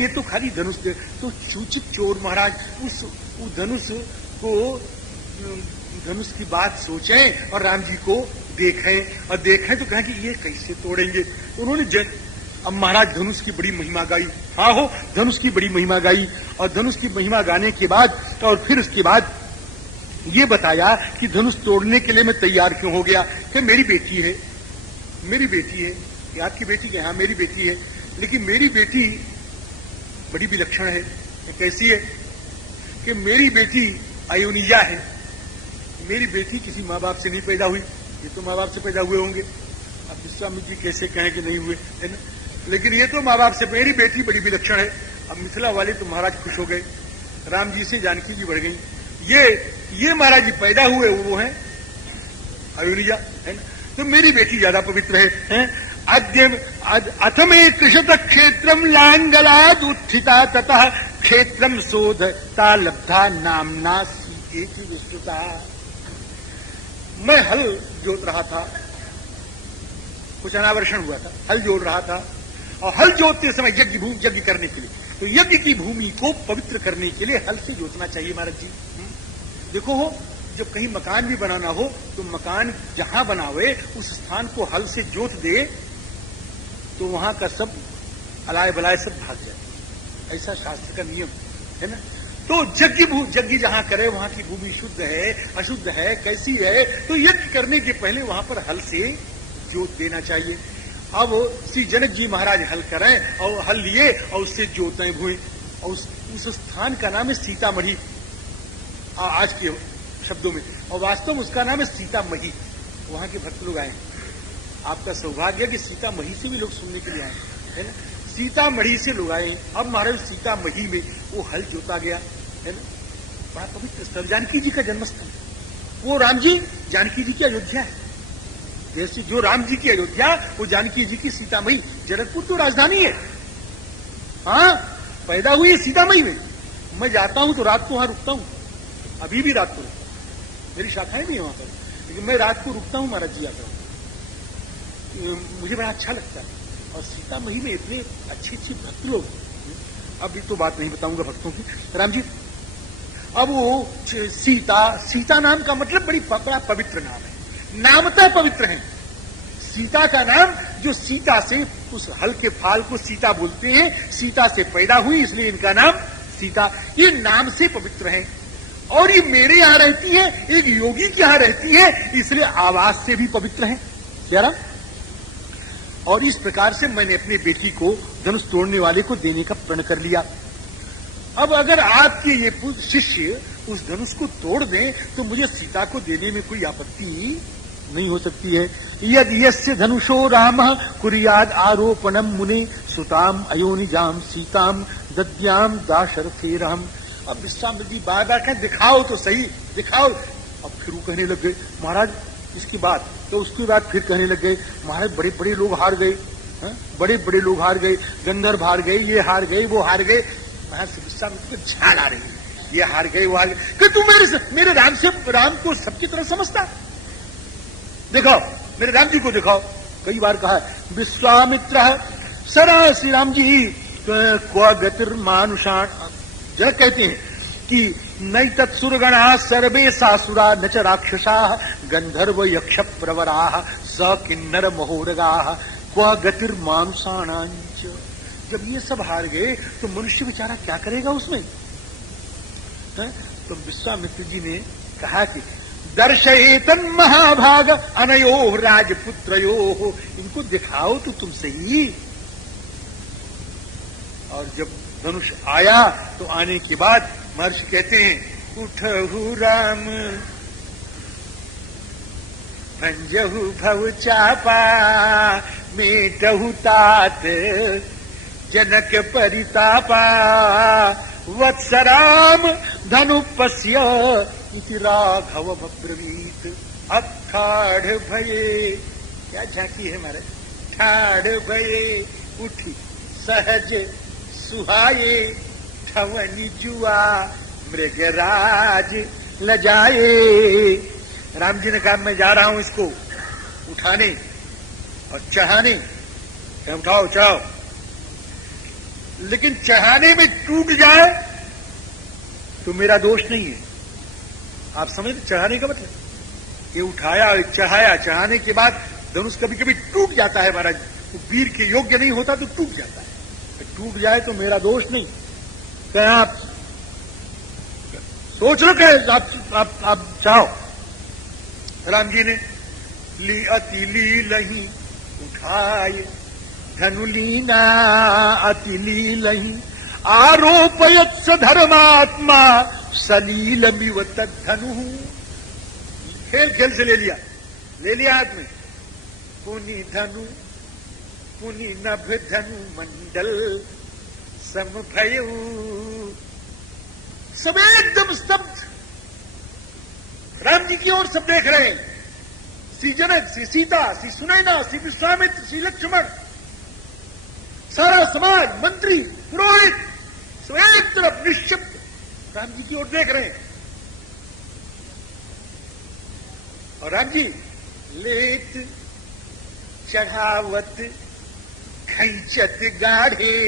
ये तो खाली धनुष दे। तो सूचित चोर महाराज उस धनुष को, धनुष की बात सोचें और राम जी को देखें, और देखें तो कहें कि ये कैसे तोड़ेंगे। तो उन्होंने अब महाराज धनुष की बड़ी महिमा गाई। हाँ हो, धनुष की बड़ी महिमा गाई, और धनुष की महिमा गाने के बाद और फिर उसके बाद ये बताया कि धनुष तोड़ने के लिए मैं तैयार क्यों हो गया। कि मेरी बेटी है, मेरी बेटी है। कि आपकी बेटी के? हाँ मेरी बेटी है, लेकिन मेरी बेटी बड़ी विलक्षण है। कैसी है? कि मेरी बेटी अयोनिजा है। मेरी बेटी किसी माँ बाप से नहीं पैदा हुई, ये तो माँ बाप से पैदा हुए होंगे। अब विश्वामित्र जी कैसे कहें कि नहीं हुए, है ना? लेकिन ये तो माँ बाप से, मेरी बेटी बड़ी विलक्षण है। अब मिथिला वाले तो महाराज खुश हो गए, राम जी से जानकी जी बढ़ गई। ये महाराज जी पैदा हुए वो हैं अयोनिजा, है ना? तो मेरी बेटी ज्यादा पवित्र है। अथमे कृषत क्षेत्रम लांगलाद उत्थिता ततः क्षेत्रम शोधता लब्धा नामना सीतेति विस्तृता। मैं हल जोत रहा था, कुछ अनावर्षण हुआ था, हल जोड़ रहा था, और हल जोतते समय यज्ञ करने के लिए, तो यज्ञ की भूमि को पवित्र करने के लिए हल से जोतना चाहिए महाराज जी। देखो हो, जब कहीं मकान भी बनाना हो तो मकान जहां बनावे उस स्थान को हल से जोत दे तो वहां का सब अलाय बलाय सब भाग जाए। ऐसा शास्त्र का नियम है ना। तो यज्ञ जहां करे वहां की भूमि शुद्ध है अशुद्ध है कैसी है, तो यज्ञ करने के पहले वहां पर हल से जोत देना चाहिए। अब श्री जनक जी महाराज हल करें और हल लिए और उससे जोतें भूमि, और उस स्थान का नाम है सीतामढ़ी आज के शब्दों में, और वास्तव में उसका नाम है सीतामढ़ी। वहां के भक्त लोग आए, आपका सौभाग्य है कि सीतामढ़ी से भी लोग सुनने के लिए आए, है ना। सीतामढ़ी से लोग आए। अब महाराज सीतामढ़ी में वो हल जोता गया, है ना। बड़ा पवित्र स्थल, जानकी जी का जन्मस्थल। वो राम जी जानकी जी की अयोध्या है। जैसे जो राम जी की अयोध्या वो जानकी जी की सीतामढ़ी। जनकपुर तो राजधानी है, हाँ पैदा हुई है सीतामढ़ी में। मैं जाता हूं तो रात को वहां रुकता हूं, अभी भी रात को रुकता हूं, मेरी शाखाएं भी है वहां पर, लेकिन मैं रात को रुकता हूं महाराज जी आकर, मुझे बड़ा अच्छा लगता है। और सीतामढ़ी में इतने अच्छे अच्छे भक्त लोग, अभी तो बात नहीं बताऊंगा भक्तों की। राम जी, अब वो सीता नाम का मतलब बड़ा पवित्र नाम है, नामतः पवित्र है। सीता का नाम, जो सीता से, उस हल के फाल को सीता बोलते हैं, सीता से पैदा हुई इसलिए इनका नाम सीता, ये नाम से पवित्र है। और ये मेरे यहां रहती है, एक योगी के यहां रहती है, इसलिए आवाज से भी पवित्र है। क्या रहा? और इस प्रकार से मैंने अपनी बेटी को धनुष तोड़ने वाले को देने का प्रण कर लिया। अब अगर आपके ये शिष्य उस धनुष को तोड़ दें तो मुझे सीता को देने में कोई आपत्ति नहीं हो सकती है। यदि यस्य धनुषो रामः कुर्याद आरोपणम मुने सुताम अयोनिजाम सीताम दद्याम दाशरथेरहम। अब विश्वामित्र जी बार बार कहें दिखाओ तो सही, दिखाओ। अब फिर वो कहने लग गए महाराज इसकी बात, तो उसके बाद फिर कहने लग गए महाराज बड़े बड़े लोग हार गए, बड़े बड़े लोग हार गए, गंधर्व हार गए, ये हार गए वो हार गए। महाराज विश्वामित्र को झाड़ आ रही है, ये हार गए वो हार गए। कि तू मेरे राम को सबकी तरह समझता, दिखाओ मेरे राम जी को दिखाओ। कई बार कहा विश्वामित्र सरा श्री राम जी क्व गतिर मानुषाण। जरा कहते हैं कि नई तत्सुरगणा सर्वे सासुरा न च राक्षसा गंधर्व यक्ष प्रवरा स किन्नर महोरगा क्व गतिर मानुषाणांच। जब ये सब हार गए तो मनुष्य बेचारा क्या करेगा उसमें, है? तो विश्वामित्र जी ने कहा कि दर्शयेतन महाभाग अनयो राजपुत्रयो, इनको दिखाओ तो तुम सही। और जब धनुष आया तो आने के बाद महर्षि कहते हैं उठहु राम भंजहु भव चापा मेटहु तात जनक परितापा वत्सराम धनुपस्य इति राघवमब्रवीत। अब ठाढ़ भये, क्या झांकी है हमारे, ठाढ़ भये उठी सहज सुहाये ठवनी जुआ मृगराज लजाए। राम जी ने कहा मैं जा रहा हूं इसको उठाने और चढ़ाने, उठाओ चढ़ाओ। लेकिन चढ़ाने में टूट जाए तो मेरा दोष नहीं है। आप समझते चढ़ाने का मतलब, ये उठाया चढ़ाया, चढ़ाने के बाद धनुष कभी कभी टूट जाता है महाराज, तो वीर के योग्य नहीं होता तो टूट जाता है, टूट जाए तो मेरा दोष नहीं। क्या आप सोच लो, क्या आप चाहो। राम जी ने ली अति लीलही उठाए धनुलीना अति लीलही आरोपयत स धर्मात्मा सलीलमिव तद्धनु। खेल खेल से ले लिया हाथ में। पुनि धनु पुनि नभ धनु मंडल समभयु। सब एकदम स्तब्ध, राम जी की ओर सब देख रहे हैं। श्री जनक, श्री सीता, श्री सुनैना, श्री विश्वामित्र, श्री लक्ष्मण, सारा समाज, मंत्री, पुरोहित, सब एक तरफ निश्शब्द राम जी की ओर देख रहे हैं। और राम जी लेत चढ़ावत खैचत गाढ़े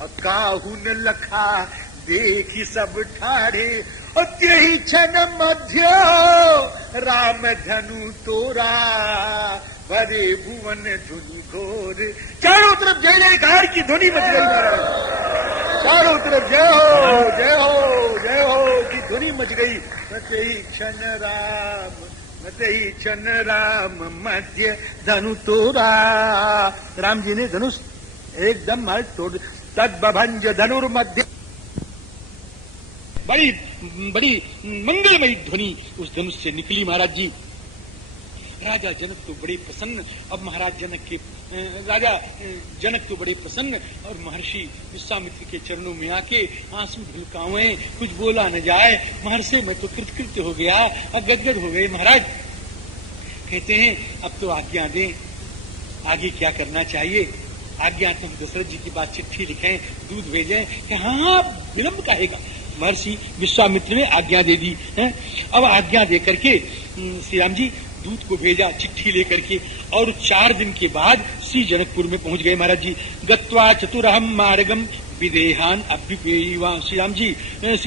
और काहू न लखा देखी सब ठाढ़े। और त्यही क्षण मध्य राम धनु तोरा भरे भुवन धुनि घोर। चारों तरफ जय जयकार की ध्वनि मच गई महाराज, चारों तरफ जय हो जय हो जय हो की ध्वनि मच गई। त्यही क्षण राम मतई क्षण राम मध्य धनु तोरा। राम जी ने धनुष एकदम मार तोड़, तद बभंज धनुर्मध्य। बड़ी बड़ी मंगलमयी ध्वनि उस धनुष से निकली महाराज जी। राजा जनक तो बड़े प्रसन्न। अब महाराज जनक के राजा जनक तो बड़े प्रसन्न और महर्षि विश्वामित्र के चरणों में आके आंसू ढुलकावे, कुछ बोला न जाए। महर्षि मैं तो कृतकृत्य हो गया, अब गदगद हो गए महाराज। कहते हैं अब तो आज्ञा दें, आगे क्या करना चाहिए। आज्ञा तुम दशरथ जी की बात चिट्ठी लिखें, दूध भेजें कि हाँ विलंब कहेगा। महर्षि विश्वामित्र ने आज्ञा दे दी है। अब आज्ञा दे करके श्री राम जी दूत को भेजा चिट्ठी लेकर के, और 4 दिन के बाद श्री जनकपुर में पहुंच गए महाराज जी। गत्वा चतुरहम मार्गम विदेहान अभ्युपेयिवा। श्री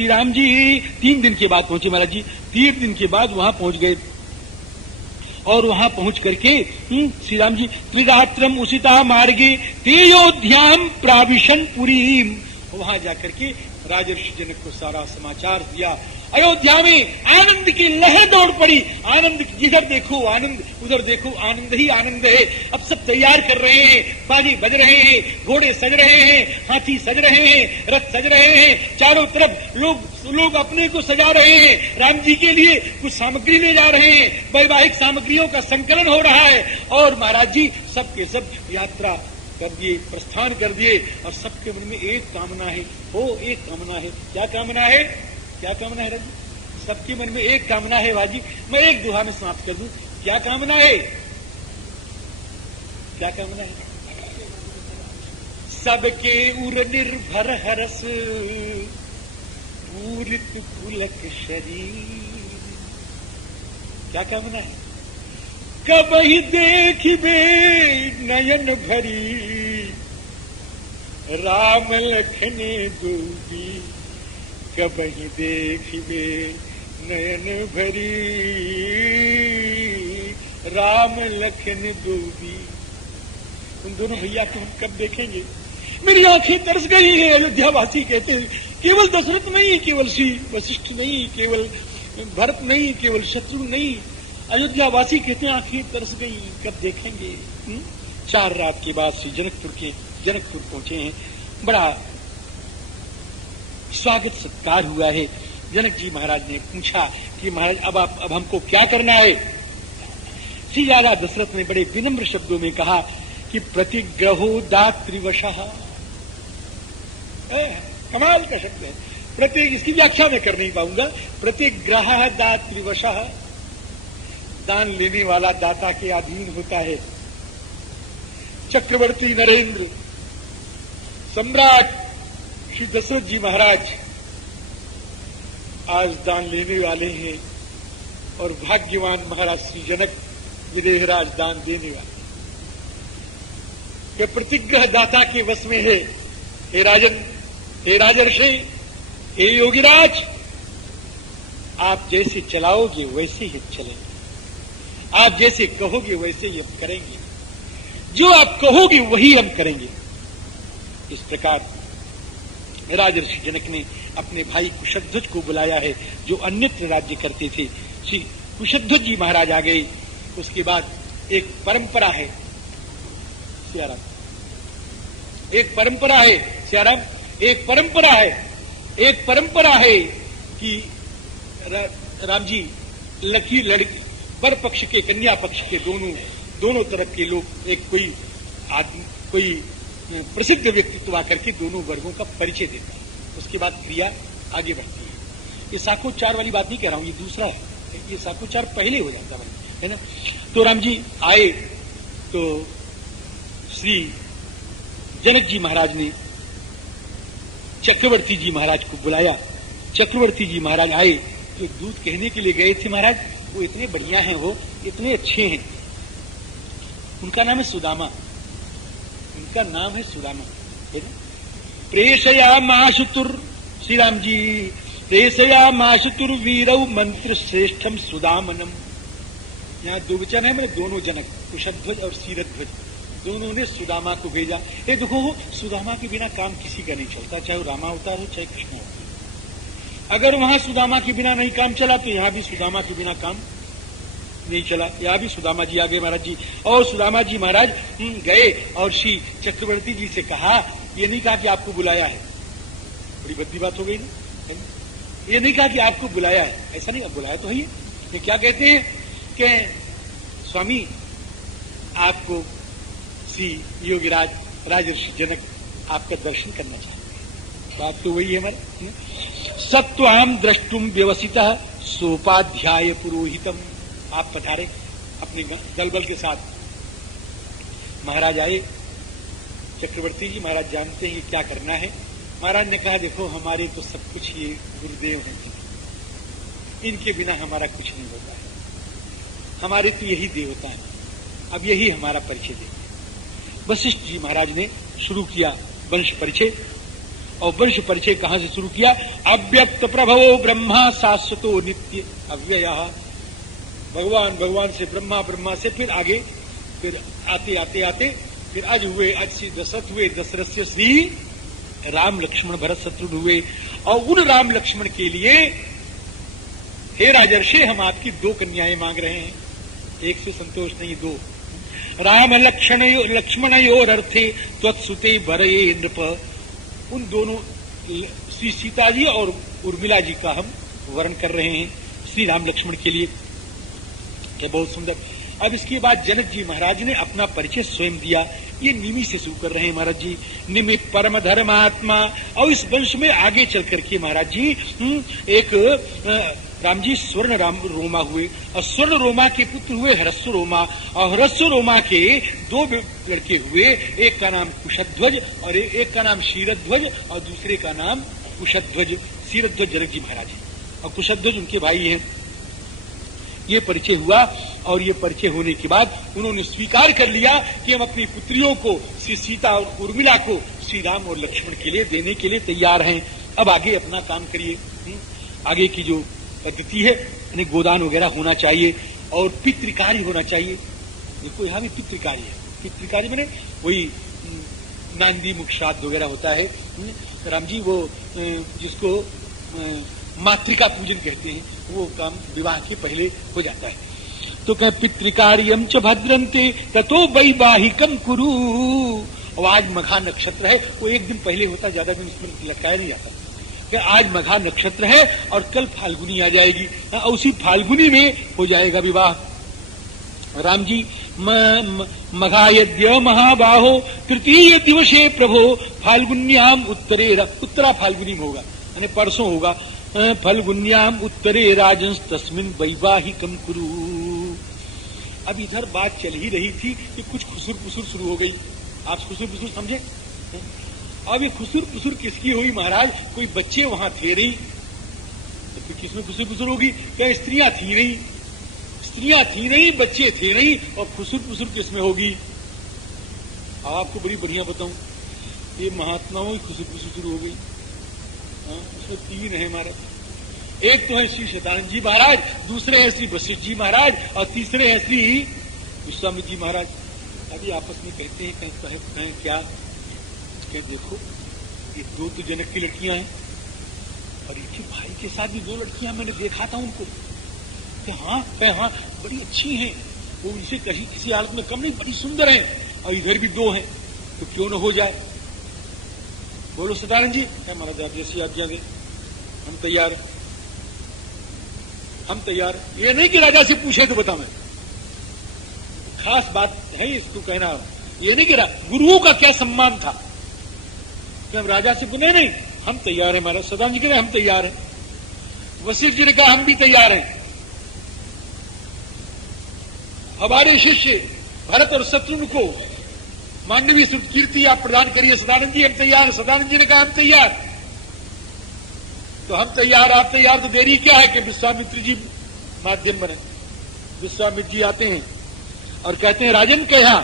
राम जी 3 दिन के बाद पहुंचे महाराज जी। 3 दिन के बाद वहां पहुंच गए और वहां पहुंच करके श्री राम जी त्रिरात्रम उसिता मार्गे तेयोध्याम प्राविशन पुरीम। वहां जाकर के राजर्षि जनक को सारा समाचार दिया। अयोध्या में आनंद की लहर दौड़ पड़ी। आनंद, जिधर देखो आनंद, उधर देखो आनंद ही आनंद है। अब सब तैयार कर रहे हैं, बाजी बज रहे हैं, घोड़े सज रहे हैं, हाथी सज रहे हैं, रथ सज रहे हैं। चारों तरफ लोग अपने को सजा रहे हैं। राम जी के लिए कुछ सामग्री ले जा रहे हैं, वैवाहिक सामग्रियों का संकलन हो रहा है। और महाराज जी सबके सब यात्रा कर दिए, प्रस्थान कर दिए। और सबके मन में एक कामना है, एक कामना है। क्या कामना है? क्या कामना है राजी? सबके मन में एक कामना है बाजी। मैं एक दोहा में समाप्त कर दूं। क्या कामना है? क्या कामना है? सबके उर निर्भर हरस पूरित पुलक शरीर। क्या कामना है? कबहि देखिबे नयन भरी राम लखने दूबी। कबहि देखिबे नयन भरी राम लखन दूबी। उन दोनों भैया को हम कब देखेंगे? मेरी आंखें तरस गई हैं। अयोध्यावासी कहते हैं, केवल दशरथ नहीं, केवल श्री वशिष्ठ नहीं, केवल भरत नहीं, केवल शत्रु नहीं, अयोध्यावासी कहते हैं आंखें तरस गई, कब देखेंगे। 4 रात के बाद श्री जनकपुर पहुंचे हैं। बड़ा स्वागत सत्कार हुआ है। जनक जी महाराज ने पूछा कि महाराज अब हमको क्या करना है। श्री राजा दशरथ ने बड़े विनम्र शब्दों में कहा कि प्रतिग्रहो दातृवशः। कमाल का शब्द है। इसकी व्याख्या मैं कर नहीं पाऊंगा। प्रतिग्रह दातृवशः, दान लेने वाला दाता के अधीन होता है। चक्रवर्ती नरेंद्र, सम्राट श्री दशरथ जी महाराज आज दान लेने वाले हैं, और भाग्यवान महाराज श्री जनक विदेहराज दान देने वाले। वे प्रतिग्रह दाता के वश में है। हे राजन, हे राजर्षि, हे योगीराज, आप जैसे चलाओगे वैसे ही चलेंगे, आप जैसे कहोगे वैसे ही हम करेंगे, जो आप कहोगे वही हम करेंगे। इस प्रकार राजर्षि जनक ने अपने भाई कुशध्वज को बुलाया है, जो अन्यत्र राज्य करते थे। श्री कुशध्वज जी महाराज आ गए। उसके बाद एक परंपरा है सियाराम, एक परंपरा है सियाराम, एक परंपरा है, एक परंपरा है कि राम जी लकी लड़की पर पक्ष के कन्या पक्ष के दोनों तरफ के लोग एक कोई आदमी, कोई प्रसिद्ध व्यक्तित्व आकर के दोनों वर्गों का परिचय देता है। उसके बाद क्रिया आगे बढ़ती है। ये साकोच्चार वाली बात नहीं कह रहा हूं, ये दूसरा है, ये साकोच्चार पहले हो जाता है ना। तो राम जी आए तो श्री जनक जी महाराज ने चक्रवर्ती जी महाराज को बुलाया। चक्रवर्ती जी महाराज आए तो दूध कहने के लिए गए थे महाराज, वो इतने बढ़िया हैं, वो इतने अच्छे हैं। उनका नाम है सुदामा, उनका नाम है सुदामा, है ना। प्रेषया माशुतुर, श्री राम जी, प्रेषया माशुतुर वीरौ मंत्र श्रेष्ठम सुदामनम। यहाँ दो वचन है, मेरे दोनों जनक कुशध्वज और शीरध्वज दोनों ने सुदामा को भेजा। ये देखो, सुदामा के बिना काम किसी का नहीं चलता, चाहे वो रामावतार हो चाहे कृष्ण अवतार। अगर वहां सुदामा के बिना नहीं काम चला तो यहाँ भी सुदामा के बिना काम नहीं चला। यहाँ भी सुदामा जी आ गए महाराज जी। और सुदामा जी महाराज गए और श्री चक्रवर्ती जी से कहा, ये नहीं कहा कि आपको बुलाया है, बड़ी भद्दी बात हो गई ना। ये नहीं कहा कि आपको बुलाया है, ऐसा नहीं, बुलाया तो है ये क्या कहते हैं कि स्वामी आपको श्री योगीराज राजर्षि जनक आपका दर्शन करना चाहते हैं। बात तो वही है हमारे। सत्वाम द्रष्टुम व्यवसितः सोपाध्याय पुरोहितम। आप पधारे अपने दल बल के साथ। महाराज आए, चक्रवर्ती जी महाराज जानते हैं कि क्या करना है। महाराज ने कहा, देखो हमारे तो सब कुछ ये गुरुदेव हैं, इनके बिना हमारा कुछ नहीं होता है, हमारे तो यही देवता है, अब यही हमारा परिचय देंगे। वशिष्ठ जी महाराज ने शुरू किया वंश परिचय। और वंश परिचय कहां से शुरू किया? अव्यक्त प्रभवो ब्रह्मा शाश्वतो नित्य अव्ययः। भगवान से ब्रह्मा, ब्रह्मा से फिर आगे, फिर आते आते आते फिर आज हुए, आज श्री दशरथ हुए, दशरथ से श्री राम लक्ष्मण भरत शत्रुघ्न हुए। और उन राम लक्ष्मण के लिए हे राजर्षि, हम आपकी दो कन्याएं मांग रहे हैं, एक से संतोष नहीं, दो। राम लक्ष्मणयोर अर्थे त्वत्सुते वरये नृप। उन दोनों श्री सीता जी और उर्मिला जी का हम वर्ण कर रहे हैं श्री राम लक्ष्मण के लिए। ये बहुत सुंदर। अब इसके बाद जनक जी महाराज ने अपना परिचय स्वयं दिया। ये निमि से शुरू कर रहे हैं महाराज जी। निमि परम धर्मात्मा। और इस वंश में आगे चल करके महाराज जी एक राम जी स्वर्ण राम रोमा हुए, और स्वर्ण रोमा के पुत्र हुए ह्रस्व रोमा, और ह्रस्व रोमा के दो लड़के हुए, एक का नाम कुशध्वज और एक का नाम शीरध्वज और दूसरे का नाम कुशध्वज। शीरध्वज जनक जी महाराज हैं और कुशध्वज उनके भाई हैं। ये परिचय हुआ, और ये परिचय होने के बाद उन्होंने स्वीकार कर लिया कि हम अपनी पुत्रियों को श्री सीता और उर्मिला को श्री राम और लक्ष्मण के लिए देने के लिए तैयार हैं। अब आगे अपना काम करिए। आगे की जो पद्धति है, यानी गोदान वगैरह होना चाहिए और पितृकार्य होना चाहिए। देखो यहाँ भी पितृकार्य है। पितृकार्य मैंने वही नांदी मुख श्राद्ध वगैरह होता है राम जी, वो जिसको मातृका पूजन कहते हैं, वो काम विवाह के पहले हो जाता है। तो कह पितृकार्यम च भद्रंते ततो वैवाहिकम कुरु। और आज मघा नक्षत्र है, वो एक दिन पहले होता, ज्यादा दिन उसमें लटकाया नहीं जाता। आज मघा नक्षत्र है और कल फाल्गुनी आ जाएगी, और उसी फाल्गुनी में हो जाएगा विवाह। राम जी मघायद्य महाबाहो तृतीय दिवसे प्रभो फाल्गुन्याम उत्तरे, उत्तरा फाल्गुनी में होगा, यानी परसों होगा। फाल्गुन्याम उत्तरे राजंस तस्मिन वैवाहिकम कुरु। अब इधर बात चल ही रही थी कि कुछ खुसुर पुसुर शुरू हो गई। आप खुसुर पुसुर समझे? अब ये खुसुर पुसुर किसकी हुई महाराज? कोई बच्चे वहां थे नहीं, तो फिर किसमें खुसुर पुसुर होगी? क्या स्त्रियां थी नहीं? स्त्रियां थी नहीं, बच्चे थे नहीं, और खुसुर पुसुर किसमें होगी? आपको बड़ी बढ़िया बताऊं, ये महात्माओं की खुसुर पुसुर शुरू हो गई। उसमें 3 है महाराज। एक तो है श्री सदानंद जी महाराज, दूसरे हैं श्री वशिष्ठ जी महाराज, और तीसरे हैं श्री विश्वामित्र जी महाराज। अभी आपस में कहते हैं कहें क्या, कहें देखो ये 2 तो जनक की लड़कियां हैं, और इनके भाई के साथ भी 2 लड़कियां मैंने देखा था उनको। हाँ बड़ी अच्छी हैं, वो उनसे कहीं किसी हालत में कम नहीं, बड़ी सुंदर हैं, और इधर भी 2 हैं, तो क्यों न हो जाए। बोलो सदानंद जी, क्या महाराज आप जैसी आज्ञा दे, हम तैयार हैं, हम तैयार। ये नहीं कि राजा से पूछे तो बता, मैं खास बात है इसको कहना। ये नहीं कि गुरुओं का क्या सम्मान था कि हम राजा से पूछे, नहीं हम तैयार हैं महाराज। सदानंद जी कह रहे हम तैयार हैं। वशिष्ठ जी ने कहा हम भी तैयार हैं। हमारे शिष्य भरत और शत्रुघ्न को मांडवी श्रुत कीर्ति आप प्रदान करिए। सदानंद जी हम तैयार हैं। सदानंद जी ने कहा हम तैयार। तो हम तैयार, आप तैयार, तो देरी क्या है कि विश्वामित्र जी माध्यम बने। विश्वामित्र जी आते हैं और कहते हैं राजन कहा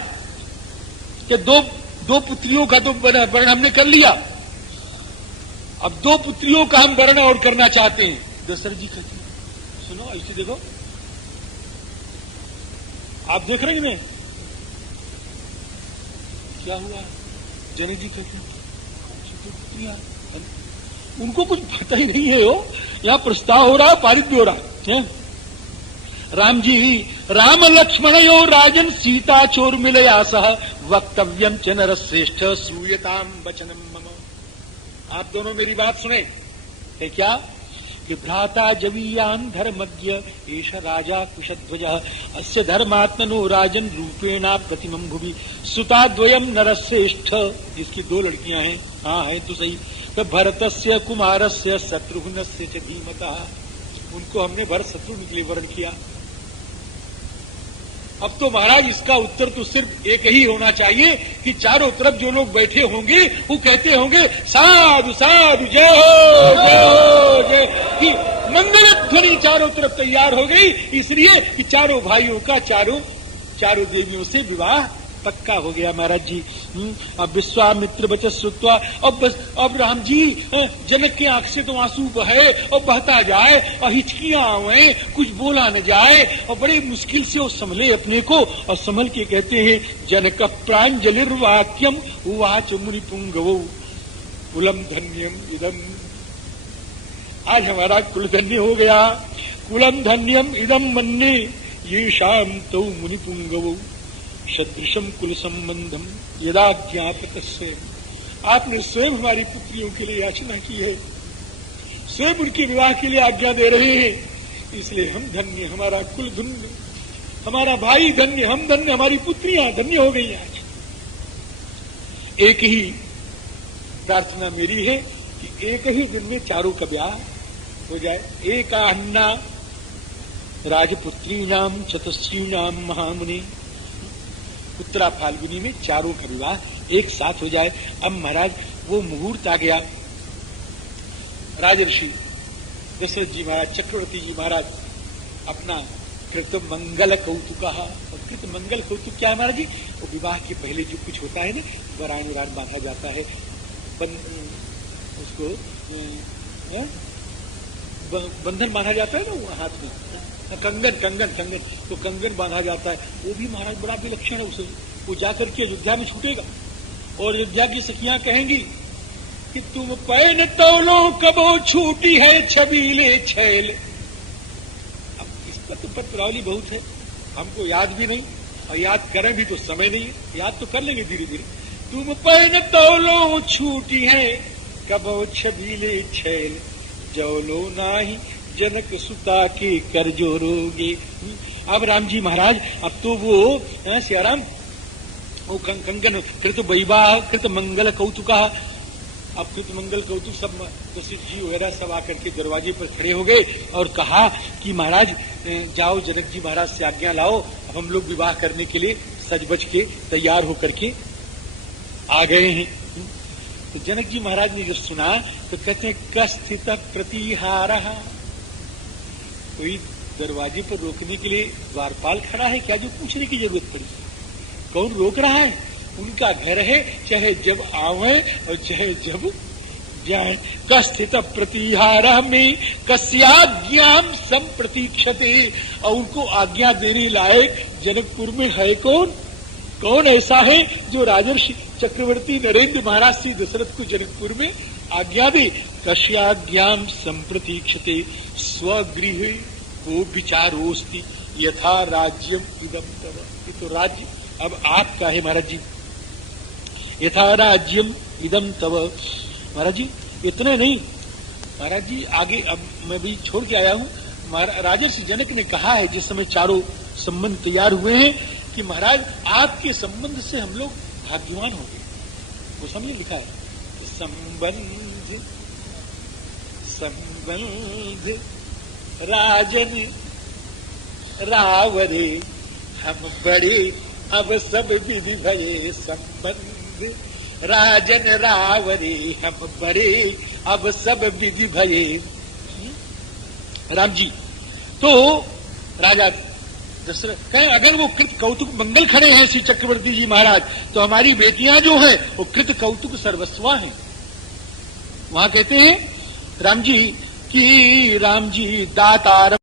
कि दो पुत्रियों का तो वर्ण हमने कर लिया, अब 2 पुत्रियों का हम वर्ण और करना चाहते हैं। दशरथ जी कहते हैं सुनो ऐसे देखो, आप देख रहे हैं मैं क्या हुआ। जनक जी कहते हैं कौन सी 2 पुत्रियां, उनको कुछ पता ही नहीं है। हो यहां प्रस्ताव हो रहा, पारित भी हो रहा है। राम जी राम लक्ष्मणयो राजन सीता चोर मिलया सह वक्तव्यम च नरश्रेष्ठ श्रूयताम वचनम मम। आप दोनों मेरी बात सुने है क्या कि भ्राता जवीयान धर्मज्ञ एष राजा कुशध्वज अस्य धर्मात्मनो राजन रूपेणा प्रतिमं भुवि सुताद्वयम नरश्रेष्ठ। इसकी 2 लड़कियां हैं, हाँ है तो सही। तो भरतस्य कुमारस्य शत्रुघ्नस्य च धीमतः, उनको हमने भरत शत्रुघ्न के लिए वर्ण किया। अब तो महाराज इसका उत्तर तो सिर्फ एक ही होना चाहिए कि चारों तरफ जो लोग बैठे होंगे वो कहते होंगे साधु साधु जय हो जय हो जय, कि मंगल ध्वनि चारों तरफ तैयार हो गई, इसलिए कि चारों भाइयों का चारों देवियों से विवाह पक्का हो गया महाराज जी। अब विश्वामित्र वचन श्रुत्वा, अब राम जी जनक के आंख से तो आंसू बहे और बहता जाए और हिचकियां आवे, कुछ बोला न जाए, और बड़े मुश्किल से वो संभले अपने को, और संभल के कहते हैं जनक प्रांजलिर्वाक्यम उवाच मुनि पुंगवो कुलम धन्यम इदम। आज हमारा कुल धन्य हो गया। कुलम धन्यम इदम मन्ये ये शाम तो मुनि पुंगवो सदृशम कुल संबंधम यदा ज्ञापक स्वयं। आपने स्वयं हमारी पुत्रियों के लिए याचना की है, स्वयं उनके विवाह के लिए आज्ञा दे रहे हैं, इसलिए हम धन्य, हमारा कुल धन्य, हमारा भाई धन्य, हम धन्य, हमारी पुत्रियां धन्य हो गई। आज एक ही प्रार्थना मेरी है कि एक ही दिन में चारों का ब्याह हो जाए। एक अन्ना राजपुत्री नाम चतुश्री नाम महामुनि, उत्तरा फाल्गुनी में चारों का विवाह एक साथ हो जाए। अब महाराज वो मुहूर्त आ गया। राजर्षि दशरथ जी महाराज, चक्रवर्ती जी महाराज अपना कृत मंगल कौतुक, और कृत मंगल कौतुक क्या है महाराज जी, वो विवाह के पहले जो कुछ होता है ना, वरान वरान बांधा जाता है, उसको बंधन बांधा जाता है ना वो हाथ में, कंगन, तो कंगन बांधा जाता है। वो भी महाराज बड़ा विलक्षण है। उसे वो जाकर के अयोध्या में छूटेगा, और अयोध्या की सखियां कहेंगी कि तुम पैन तौलो कबो छूटी है छबीले छैल। अब इस पर तो पत्रावली बहुत है, हमको याद भी नहीं, और याद करें भी तो समय नहीं है, याद तो कर लेंगे धीरे धीरे। तुम पैन तौलो छूटी है कबो छबीले छैल, जौलो नाही जनक सुता के कर जोरोगे। अब राम जी महाराज, अब तो वो सियाराम वो कंगन कृत वैवाह कृत मंगल कौतुका, अब कृत मंगल कौतुक सब वशिष्ठ जी वगैरह सब आकर के दरवाजे पर खड़े हो गए और कहा कि महाराज जाओ, जनक जी महाराज से आज्ञा लाओ, अब हम लोग विवाह करने के लिए सज बज के तैयार होकर के आ गए हैं। तो जनक जी महाराज ने जब सुना तो कहते हैं कस्थित प्रतिहार, कोई दरवाजे पर रोकने के लिए द्वारपाल खड़ा है क्या जो पूछने की जरूरत पड़ी? कौन रोक रहा है? उनका घर है, चाहे जब आवे और चाहे जब जाए। कस्थित प्रतिहार में कस्याज्ञाम संप्रतीक्षते। और उनको आज्ञा देने लायक जनकपुर में है कौन? कौन ऐसा है जो राजर्षि चक्रवर्ती नरेंद्र महाराज श्री दशरथ को जनकपुर में आज्ञा दे? कस्याज्ञाम संप्रतीक्षते स्वगृह को विचारोस्ति यथा राज्यम इदम तव। ये तो राज्य अब आपका है महाराज जी। यथा राज्यम इदम तव। महाराज जी इतने नहीं महाराज जी, आगे अब मैं भी छोड़ के आया हूं। राजर्षि जनक ने कहा है जिस समय चारों संबंध तैयार हुए हैं कि महाराज आपके संबंध से हम लोग भाग्यवान हो गए। वो समझे लिखा है संबंध संबंध राजन रावरे हम बड़े अब सब विधि भये। संबंध राजन रावरे हम बड़े अब सब विधि भये। राम जी तो राजा दशरथ कहें अगर वो कृत कौतुक मंगल खड़े हैं श्री चक्रवर्ती जी महाराज, तो हमारी बेटियां जो हैं वो कृत कौतुक सर्वस्वा हैं। वहां कहते हैं राम जी कि राम जी दातार